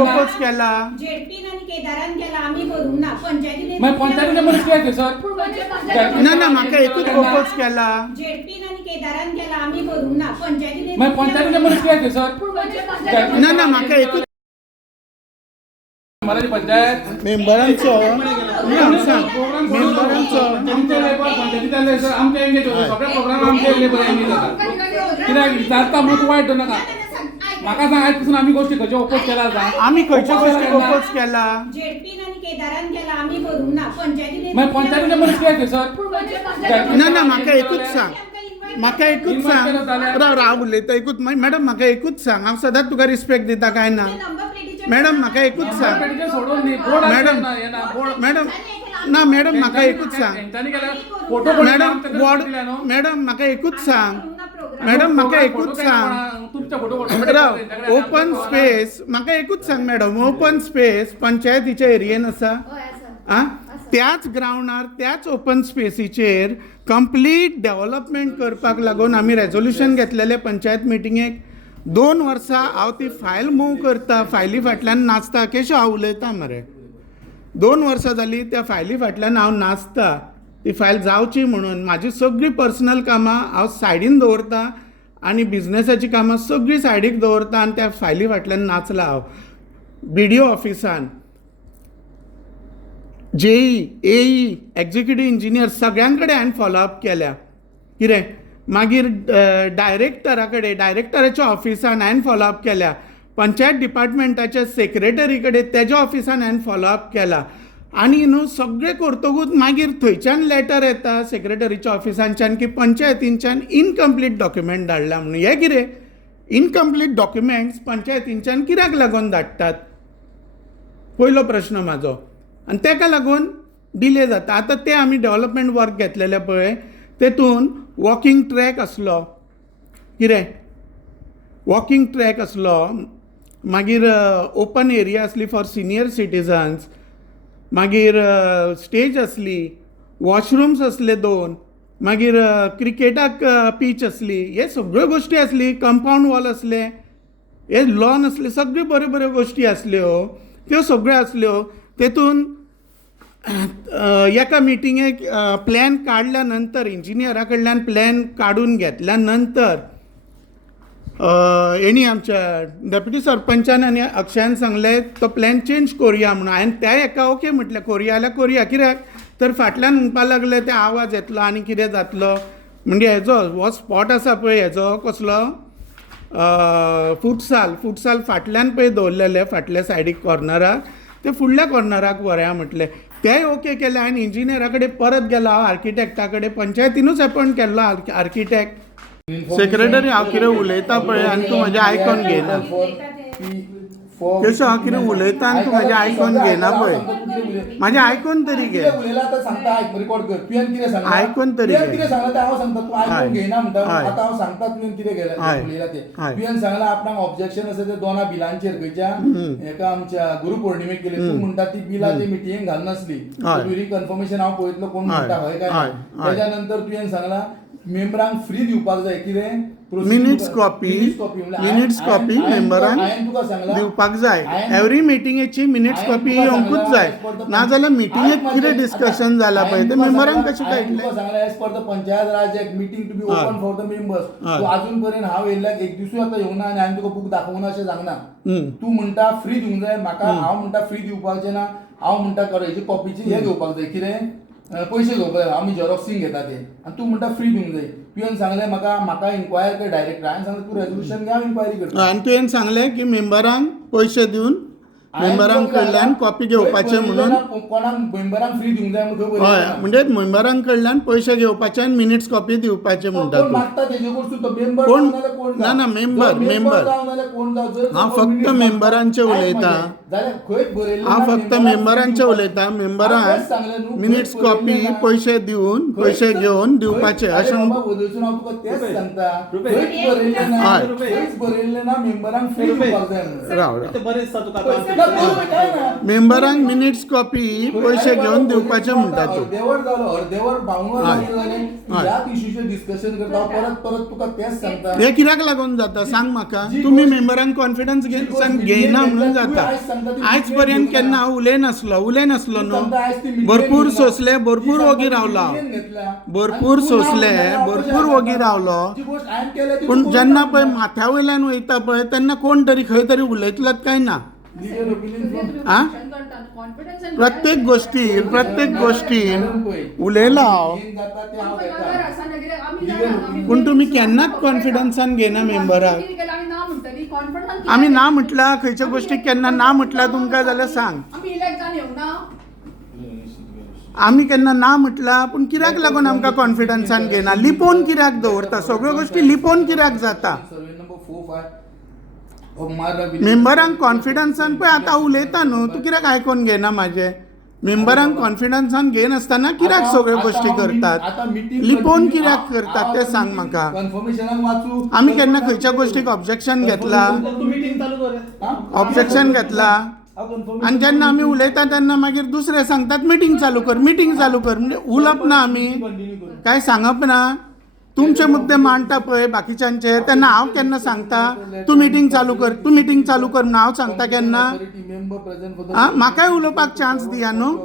Propose केला जेडपीन आणि केदारान केला आम्ही भरून ना पंचायतीने मग पंचायतीने मदत केली सर ना म्हाका एकूच प्रपोज केला जेडपीन आणि केदारान केला आम्ही भरून ना पंचायतीने मग पंचायतीने मदत केली सर ना म्हाका एकूच मला पंचायत मेंबरांचो मेंबरांचो तुमचे लेबर पंचायतीतले सर आमचे एंगेज होते सगळे प्रोग्राम आमचे लेबर एंगेज जातात कित्याक विचारता म्हणून वायट धर नाका म्हाका सांग आयज पासून आमी गोष्टी खंयच्यो ओपोज केला आम्ही खंयच्यो गोष्टी प्रपोज केला जेडपीन आणि केदारान केला आम्ही भरून ना पंचायतीने मग पंचायतीने मदत केली सर ना म्हाका एकूच सांग म्हाका एकूच सांग राव उलयता एकूच मॅडम म्हाका एकूच सांग हांव सदांच तुका रिस्पेक्ट दिता काय ना मॅडम म्हाका एकूच सांग सोडून दी बोर्ड मॅडम मॅडम ना मॅडम म्हाका एकूच सांग मॅडम वॉर्ड मॅडम म्हाका एकूच सांग मॅडम म्हाका एकूच सांग तुमचे फोटो राव ओपन स्पेस म्हाका एकूच सांग मॅडम ओपन स्पेस पंचायतीच्या एरियेन आसा आं त्याच ग्राउंडार त्याच ओपन स्पेसीचेर कंप्लीट डेव्हलपमेंट करपाक लागून आमी रेजोल्युशन घेतलेले पंचायत मिटिंगेक 2 वर्सां हांव ती फायल मूव करता फायली फाटल्यान नाचता केशव हांव उलयता मरे 2 वर्सां जालीं त्या फायली फाटल्यान हांव नाचता ती फायल जावची म्हणून म्हाजी सगळीं पर्सनल कामां हांव सायडीन दवरता आनी बिजनेसाची कामां सगळीं सायडीक दवरता आनी त्या फायली फाटल्यान नाचला हांव BDO ऑफिसान JE AE एक्झिक्युटीव इंजिनियर सगळ्यां कडेन हांवें फॉलोअप केल्या कितें मागीर डायरेक्टरा कडेन डायरेक्टराच्या ऑफिसान हांवें फॉलोअप केल्या पंचायत डिपार्टमेंटाच्या सेक्रेटरी कडेन तेज्या ऑफिसान हांवें फॉलोअप केला आनी न्हू सगळें करतकूच मागीर थंयच्यान लेटर येता सेक्रेटरीच्या ऑफिसांच्यान की पंचायतींच्यान इनकम्प्लीट डॉक्युमेंट धाडला म्हणून हें कितें इनकम्प्लीट डॉक्युमेंट्स पंचायतींच्यान कित्याक लागून धाडटात पयलो प्रश्न म्हाजो आनी तेका लागून डिले जाता आतां ते आमी डेव्हलपमेंट वर्क घेतलेले पळय तेतून वॉकिंग ट्रॅक आसलो कितें वॉकिंग ट्रॅक आसलो मागीर ओपन एरिया आसली फॉर सिनियर सिटीजन्स मागीर स्टेज आसली वॉशरूम्स असले 2 मागीर क्रिकेटाक पीच आसली हे सगळ्यो गोश्टी आसली कंपाऊंड वॉल आसले हे लॉन आसले सगळ्यो बऱ्यो बऱ्यो गोश्टी आसल्यो त्यो सगळ्यो आसल्यो तेतून एका मिटिंगेक प्लॅन काडल्या नंतर इंजिनियरा कडल्यान प्लॅन काडून घेतल्या नंतर हेणी आमच्या डेप्युटी सरपंचान आनी अक्षयान सांगलें तो प्लॅन चेंज करुया म्हणून हांवें त्या एका ओके म्हटलें करुया जाल्यार करुया कित्याक तर फाटल्यान म्हणपाक लागले ते आवाज येतलो आनी कितें जातलो म्हणजे हेजो हो स्पॉट आसा पळय हेजो कसलो फुटसाल फाटल्यान पळय दवरलेले फाटल्या सायडीक कॉर्नराक ते फुडल्या कॉर्नराक व्हरया म्हटलें तेय ओके केलें हांवें इंजिनियरा कडेन परत गेलो हांव आर्किटेक्टा कडेन पंचायतीनूच अपॉयंट केल्लो आर्किटेक्ट सेक्रेटरी हांव कितें उलयता पळय आनी तूं म्हजें आयकून घेयना केशव हांव कितें उलयता आनी तूं म्हजें आयकून घेयना पळय म्हाजें आयकून तरी घे आयकून तरी घे सांगला आपणाक ऑब्जेक्शन आसा ते 2 बिलांचेर खंयच्या एका आमच्या गुरु पौर्णिमेक केली तूं म्हणटा ती बिलां ती मिटिंगेक घालनासली ड्युरिंग कन्फर्मेशन हांव पळयतलो कोण म्हणटा हय काय तेच्या नंतर तुवें सांगला मेंबरांक फ्री दिवपाक जाय कितें मिनिट्स कॉपी मेंबरांक दिवपाक जाय एवरी मिटिंगेची मिनिट्स कॉपी येवंकूच जाय नाजाल्यार मिटिंगेक कितें डिस्कशन जालां पळय ते मेंबरांक कशें कळटलें सांगला as per the panchayat Raj act meeting to be open for the members तूं अजून पर्यंत हांव येयल्याक एक दिसूय आतां येवना आनी हांवें तुका बूक दाखोवना अशें सांगना तूं म्हणटा फ्री दिवंक जाय म्हाका हांव म्हणटा फ्री दिवपाचें ना हांव म्हणटा हेची कॉपीची हे घेवपाक जाय कितें पैसे घेवपाक जाय आमी झेरॉक्सिंग घेता ते आनी तूं म्हणटा फ्री दिवंक जाय तुवें सांगलें म्हाका इन्क्वायर कर डायरेक्ट हांवें सांगलें तूं रेजोल्युशन घे हांव इन्क्वायरी करता आनी तुवें सांगलें की मेंबरांक पयशे दिवन मेंबरांक कडल्यान कॉपी घेवपाचे म्हणून कोणाक मेंबरांक फ्री दिवंक जाय म्हणून हय म्हणजे मेंबरांक कडल्यान पयशे घेवपाचे आनी मिनिट्स कॉपी दिवपाचे म्हणटा तूं मागता तेजे कडसून तो मेंबर कोण ना ना मेंबर हांव फक्त मेंबरांचे उलयतां हांव फक्त मेंबरांचे उलयतां मेंबरांक मिनिट्स कॉपी पयशे दिवन पयशे घेवन दिवपाचे अशें हांव तुका तेच सांगता बरयल्लें ना मेंबरांक फ्री दिवपाक जाय राव मेंबरांक मिनिट्स कॉपी पैसे घेवन दिवपाचे म्हणटा तूं. अर्देवर बावनवर हय. जालें हय. ह्याच इश्यूचेर डिस्कशन करता परत तुका तेच सांगता. हे कित्याक लागून जाता सांग म्हाका. तुम्ही मेंबरांक कॉन्फिडन्स घेयना म्हणून जाता. आयज पर्यंत केन्ना हांव उलयनासलो न्हू. भरपूर सोंसले, भरपूर वगी रावलो हांव. भरपूर सोंसले, भरपूर वगी रावलो. पूण जेन्ना पळय माथ्या वयल्यान वयता पळय तेन्ना कोण तरी खंय तरी उलयतलोच काय ना. आ? प्रत्येक गोष्टीन उलयला हांव. पूण तुमी केन्नाच कॉन्फिडन्सान घेयना मेंबराक. आमी ना म्हटला खंयच्या गोष्टीक केन्ना ना म्हटला तुमकां जाल्यार सांग. आमी केन्ना ना म्हटला पूण कित्याक लागून आमकां कॉन्फिडन्सान घेयना. लिपोवन कित्याक दवरता. सगळ्यो गोष्टी लिपोवन कित्याक जाता. मेंबरांक कॉन्फिडन्सान पळय आतां उलयता न्हू तूं कित्याक आयकोन घेयना म्हाजें. मेंबरांक कॉन्फिडन्सान घेयन आसतना कित्याक सगळ्यो गोष्टी करतात. लिपोवन कित्याक करतात तें सांग म्हाका. कन्फर्मेशनाक वाचू. आमी केन्ना खंयच्या गोष्टीक ऑब्जेक्शन घेतला. ऑब्जेक्शन घेतला आनी जेन्ना आमी उलयता तेन्ना मागीर दुसरे सांगतात मिटींग चालू कर म्हणजे उलप ना आमी काय सांगप ना. तुमचे मुद्दे मांडटा पळय बाकीच्यांचे तेन्ना हांव केन्ना सांगता तूं मिटींग चालू कर म्हणून हांव सांगता केन्ना. म्हाकाय उलोवपाक चान्स दिया न्हू.